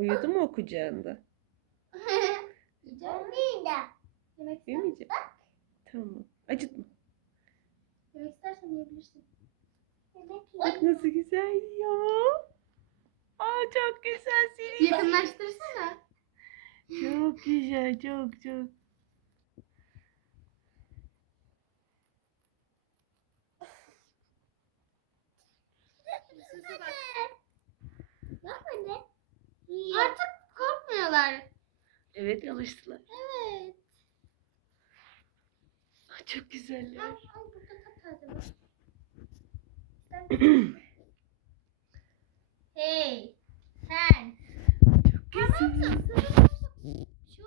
Uyudu mu o kucağında? Yemek Uyumayacak. Tamam. Acıtma. yemek istersen yiyebilirsin. Bak nasıl güzel ya. Aa çok güzel seni. Yakınlaştırsana. Çok güzel, çok çok. Sese bak. Artık korkmuyorlar. Evet alıştılar. Evet. Aa, çok güzeller. Ay, ay burada var. hey. Sen. Çok güzel. Şey?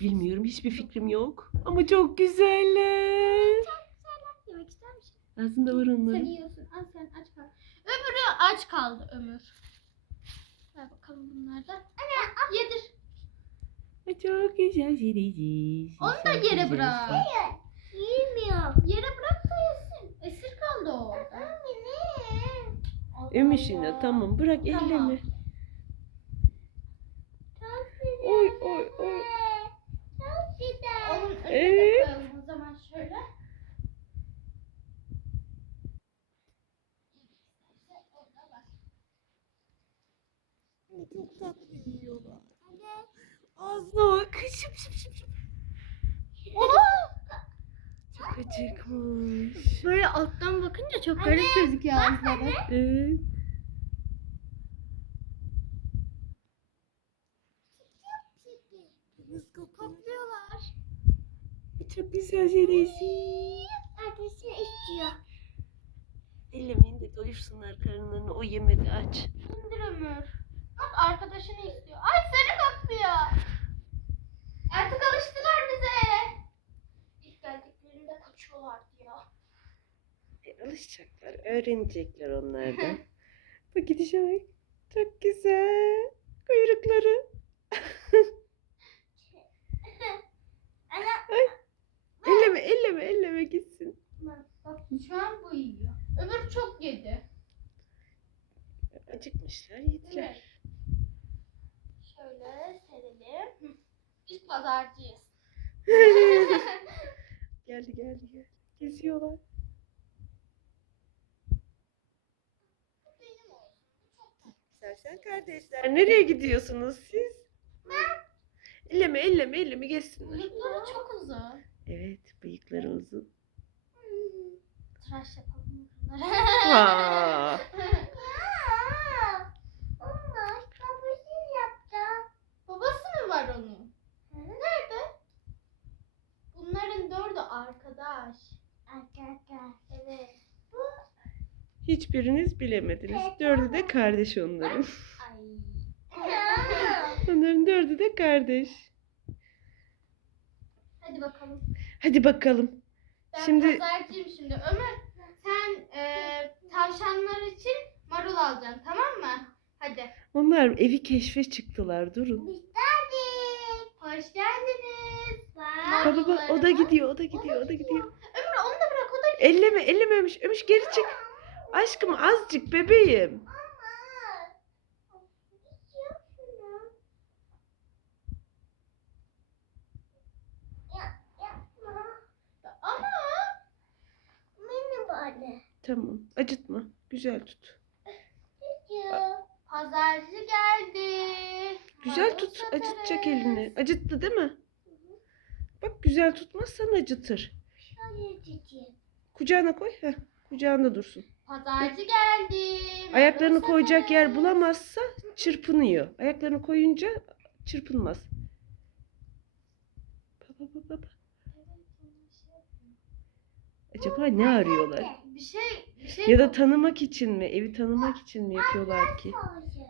Bilmiyorum hiçbir fikrim yok. Ama çok güzeller. Sen yemek ister misin? Aslında var Sen onların. yiyorsun. Al sen aç kal. Ömür'ü aç kaldı Ömür. Ver bakalım bunlardan. Anne yedir. Çok güzel Şirici. Onu da yere bırak. Yemiyor. Yere bırak da yesin. Esir kaldı o Ömüşüne Allah. tamam bırak Tamam. elleme. Oy oy oy. Onun önüne Evet. o zaman şöyle. Çok tatlı yiyorlar. Ağzına bak. Şıp şıp şıp şıp. Çok acıkmış. Böyle alttan bakınca çok garip gözüküyor ağızları. Evet. Çok güzel Şirici. Arkadaşlar istiyor. Ellemeyin de doyursunlar karınlarını. O yemedi aç. Ömür. Bak arkadaşını istiyor. Ay seni kokluyor. Artık alıştılar bize. İlk geldiklerinde kaçıyorlardı ya. E, alışacaklar. Öğrenecekler onlardan. bak gidişe bak. Çok güzel. Kuyrukları. Ay. Elleme elleme elleme gitsin. Bak şu an bu yiyor. Öbür çok yedi. Acıkmışlar yediler. Şöyle serelim. Hı. Biz pazarcıyız. geldi geldi geldi. Geziyorlar. Sersen kardeşler. Nereye gidiyorsunuz siz? Elleme elleme elleme geçsinler. Bıyıkları çok uzun. Evet bıyıkları uzun. Tıraş yapalım bunları. Ha. Babası mı var onun? Nerede? Bunların dördü arkadaş. Arkadaş. Evet. Hiçbiriniz bilemediniz. Dördü de kardeş onların. Ay. Onların dördü de kardeş. Hadi bakalım. Hadi bakalım. Ben Şimdi- pazarcıyım şimdi. Ömer sen e, tavşanlar için marul alacaksın tamam mı? Hadi. Onlar evi keşfe çıktılar. Durun. Biz geldik. Hoş geldiniz. Baba baba o da gidiyor, o da gidiyor, o da gidiyor. Ömür onu da bırak o da Elleme, ellememiş. Ömüş geri çık. Aşkım azıcık bebeğim. Tamam, acıtma. Güzel tut. Pazarcı geldi. Güzel tut, satarız. acıtacak elini. Acıttı değil mi? Bak güzel tutmazsan acıtır. Şöyle tutayım. Kucağına koy. Heh, kucağında dursun. Pazarcı geldi. Ayaklarını marul koyacak yer bulamazsa çırpınıyor. Ayaklarını koyunca çırpınmaz. Baba baba baba. Acaba ne arıyorlar? Bir şey, bir şey Ya da tanımak için mi? Evi tanımak için mi yapıyorlar ki? Pazarcı